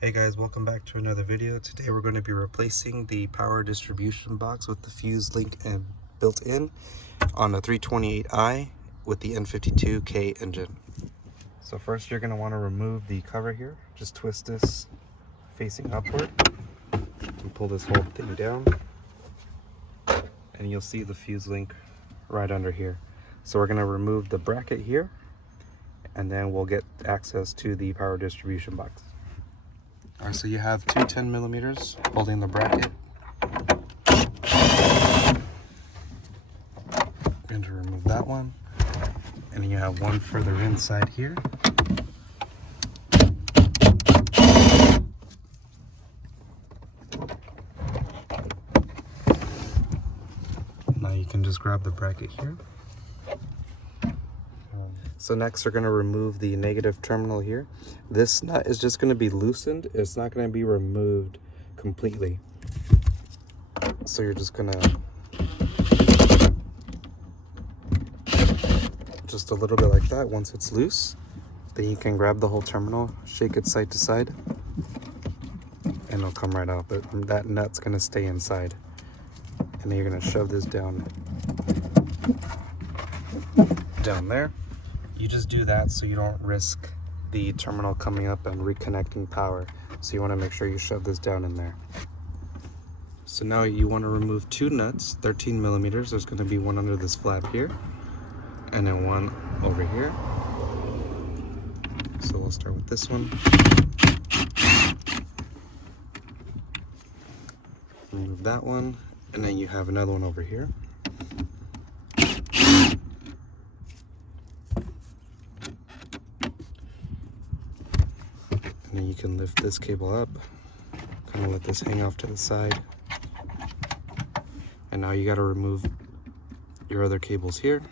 Hey guys, welcome back to another video. Today we're going to be replacing the power distribution box with the fuse link and built in on a 328i with the N52K engine. So first you're going to want to remove the cover here. Just twist this facing upward and pull this whole thing down, and you'll see the fuse link right under here. So we're going to remove the bracket here, and then we'll get access to the power distribution box. Alright, so you have two 10mm holding the bracket. I'm going to remove that one. And then you have one further inside here. Now you can just grab the bracket here. So next we're going to remove the negative terminal here. This nut is just going to be loosened. It's not going to be removed completely. So you're just going to just a little bit like that. Once it's loose, then you can grab the whole terminal, shake it side to side, and it'll come right out. But that nut's going to stay inside. And then you're going to shove this down there. You just do that so you don't risk the terminal coming up and reconnecting power. So you want to make sure you shove this down in there. So now you want to remove two nuts, 13mm. There's going to be one under this flap here, and then one over here. So we'll start with this one. Remove that one, and then you have another one over here. And then you can lift this cable up, kind of let this hang off to the side. And now you got to remove your other cables here.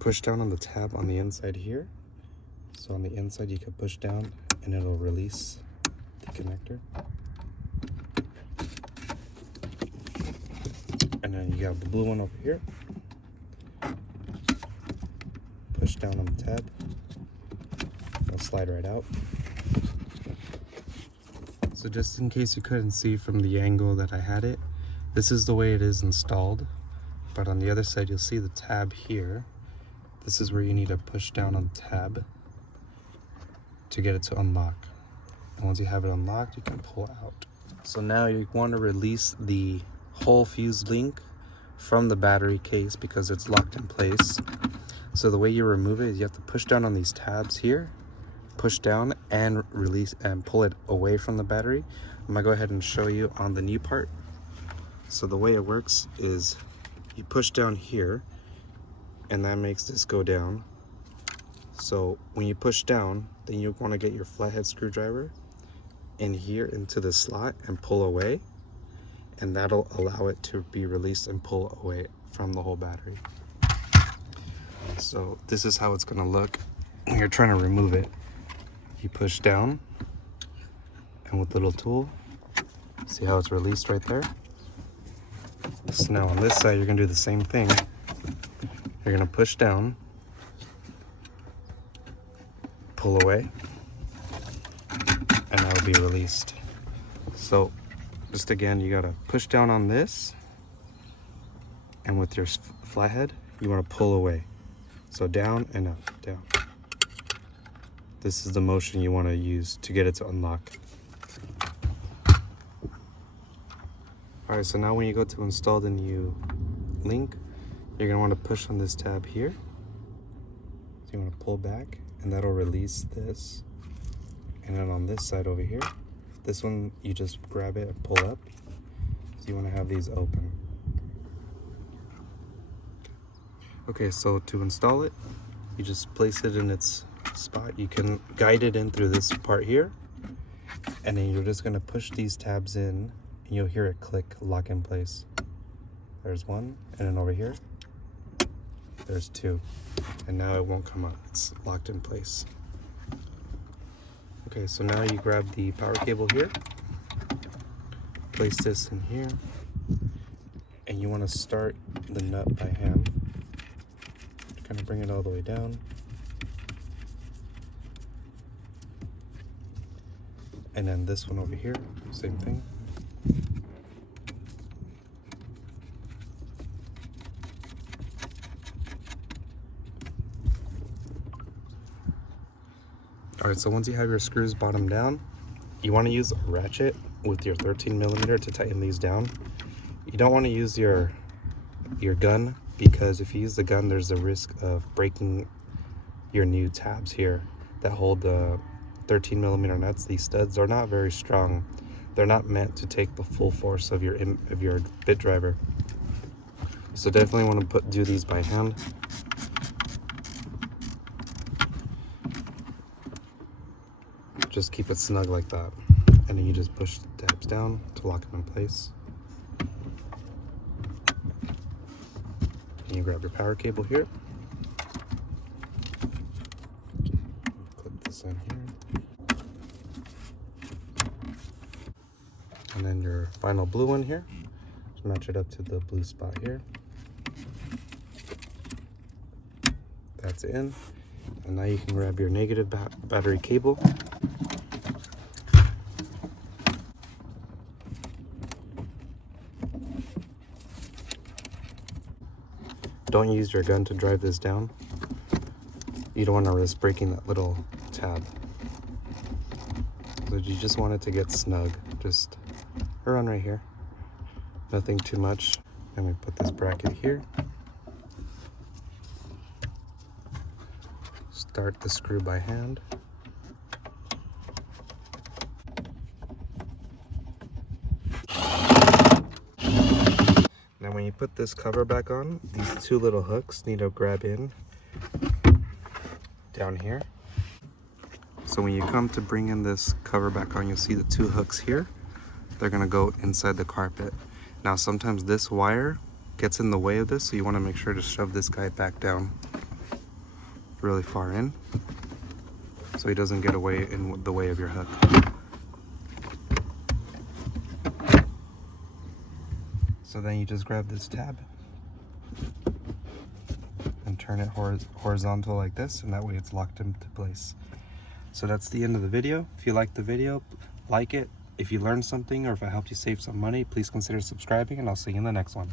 Push down on the tab on the inside here. So on the inside you can push down and it'll release the connector. And then you have the blue one over here. Push down on the tab. It'll slide right out. So just in case you couldn't see from the angle that I had it, this is the way it is installed. But on the other side, you'll see the tab here. This is where you need to push down on the tab to get it to unlock. And once you have it unlocked, you can pull out. So now you want to release the whole fuse link from the battery case because it's locked in place. So the way you remove it is you have to push down on these tabs here, push down and release and pull it away from the battery. I'm gonna go ahead and show you on the new part. So the way it works is you push down here and that makes this go down. So when you push down, then you want to get your flathead screwdriver in here into the slot and pull away, and that'll allow it to be released and pull away from the whole battery. So this is how it's going to look when you're trying to remove it. You push down, and with the little tool, see how it's released right there? So now on this side, you're going to do the same thing. You're going to push down, pull away, and that'll be released. So just again, you got to push down on this, and with your flathead, you want to pull away. So down and up, down. This is the motion you want to use to get it to unlock. Alright, so now when you go to install the new link, you're going to want to push on this tab here. So you want to pull back, and that'll release this. And then on this side over here, this one, you just grab it and pull up. So you want to have these open. Okay, so to install it, you just place it in its spot. You can guide it in through this part here, and then you're just going to push these tabs in, and you'll hear it click, lock in place. There's one, and then over here, there's two, and now it won't come up. It's locked in place. Okay, so now you grab the power cable here, place this in here, and you want to start the nut by hand. Kind of bring it all the way down. And then this one over here, same thing. All right, so once you have your screws bottom down, you want to use a ratchet with your 13mm to tighten these down. You don't want to use your gun, because if you use the gun, there's a risk of breaking your new tabs here that hold the 13mm nuts. These studs are not very strong. They're not meant to take the full force of your bit driver. So definitely want to do these by hand. Just keep it snug like that, and then you just push the tabs down to lock them in place. And you grab your power cable here. Clip this in here. And then your final blue one here. Just match it up to the blue spot here. That's in. And now you can grab your negative battery cable. Don't use your gun to drive this down. You don't want to risk breaking that little tab. So you just want it to get snug. Just around right here. Nothing too much. And we put this bracket here. Start the screw by hand. Now when you put this cover back on, these two little hooks need to grab in down here. So when you come to bring in this cover back on, you'll see the two hooks here. They're gonna go inside the carpet. Now sometimes this wire gets in the way of this, so you wanna make sure to shove this guy back down really far in, so he doesn't get away in the way of your hook. So then you just grab this tab and turn it horizontal like this, and that way it's locked into place. So that's the end of the video. If you liked the video, like it. If you learned something or if it helped you save some money, please consider subscribing, and I'll see you in the next one.